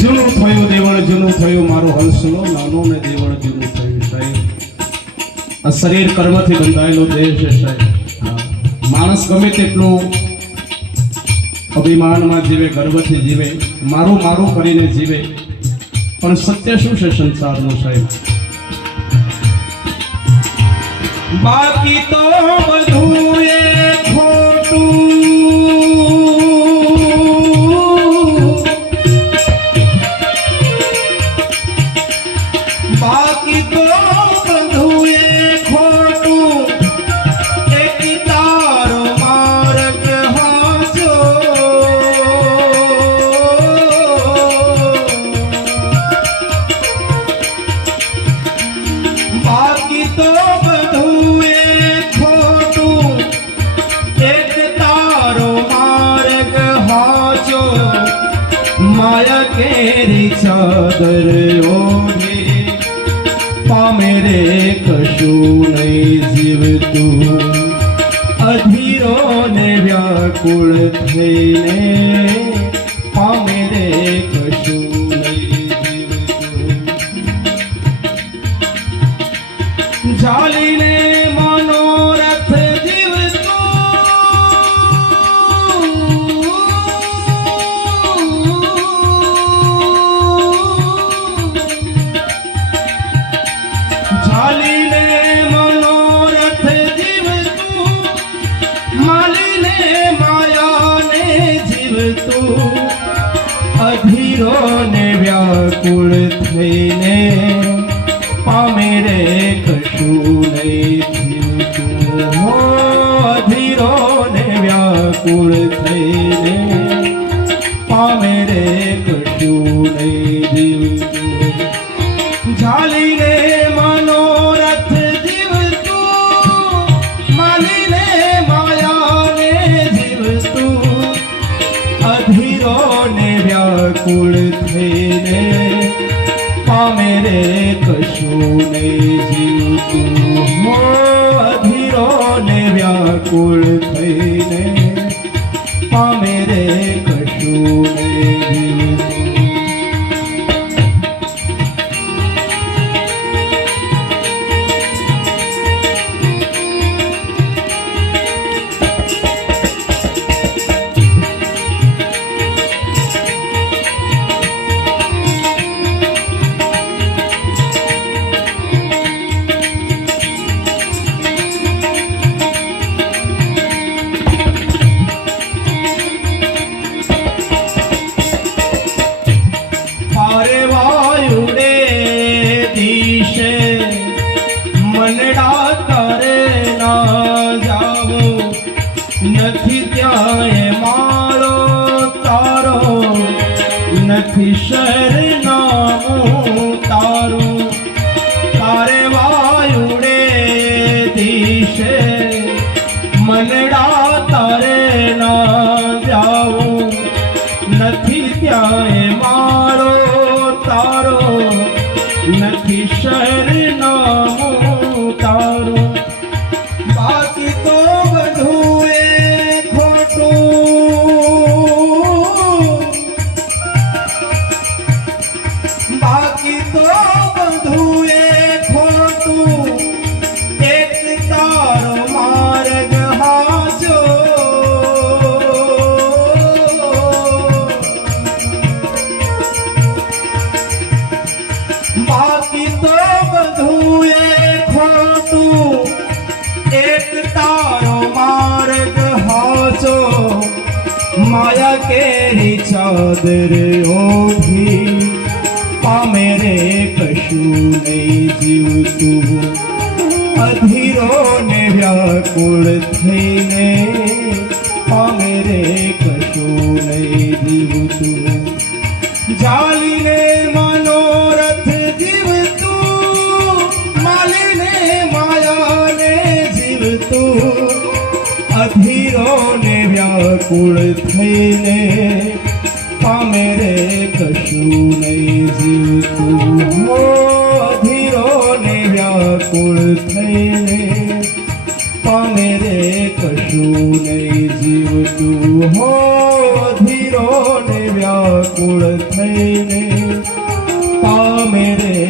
જૂનું થયું દેવળ જૂનું થયું મારો હંસલો નાનો ને દેવળ જૂનું થયું સાહેબ. આ શરીર કર્મથી બંધાયેલો દેહ છે સાહેબ. માણસ ગમે તેટલું અભિમાનમાં જીવે, ગર્વથી જીવે, મારું મારું કરીને જીવે, પણ સત્ય શું છે સંસારનું સાહેબ? બાકી તો બધું એ ખોટું, બાકી તો બધું એ ખોટું, એક તારો માર્ગ હાચો. બાકી તો બધું એ ખોટું, એક તારો માર્ગ હાચો. માયા કેરી ચાદર ઓઢી પામે રે કશું નહીં જીવતું, અધીરો ને વ્યાકુળ થઈને પામે રે કશું નહીં જીવતું. જાલીને મનોરથ ચાલીને મનોરથ જીવતું, માલીને માયાને જીવતું, અધીરો ને વ્યાકુળ થઈને પામે રે કશું નહીં જીવતું. હો અધીરો ને વ્યાકુળ થઈને પામે રે કશું નહીં જીવતું. જાલીને મનોરથ જીવતું, માલીને માયાને જીવતું, અધીરો ને વ્યાકુળ થઈને પામે રે કશું નહીં જીવતું. હો અધીરો ને વ્યાકુળ થઈને પામે રે કશું નહીં જીવતું. મનડા કરે ના જાવું, નથી ત્યાં માળો તારો, નથી શરનામું તારું. તારે વાયુડે દિશે મનડા તારે ના જાવું, નથી ત્યાં માળો તારો, નથી શરનામું તારું. બાકી તો બધું એ ખોટું, બાકી તો બધું એ ખોટું, એક તારો માર્ગ હાચો. બાકી તો બધું એ ખોટું, એક તારો માર્ગ હાચો. માયા કેરી ચાદર ઓઢી પામે રે કશું નહીં જીવતું, અધીરો ને વ્યાકુળ થઈને પામે રે કશું નહીં જીવતું. જાલીને મનોરથ જીવતું, માલીને માયાને જીવતું, અધીરો ને વ્યાકુળ થઈને પામે રે કશું નહીં જીવતું. હો અધીરો ને વ્યાકુળ થઈને પામે રે કશું નહીં જીવતું. હો અધીરો ને વ્યાકુળ વ્યાકુળ થઈને પામે રે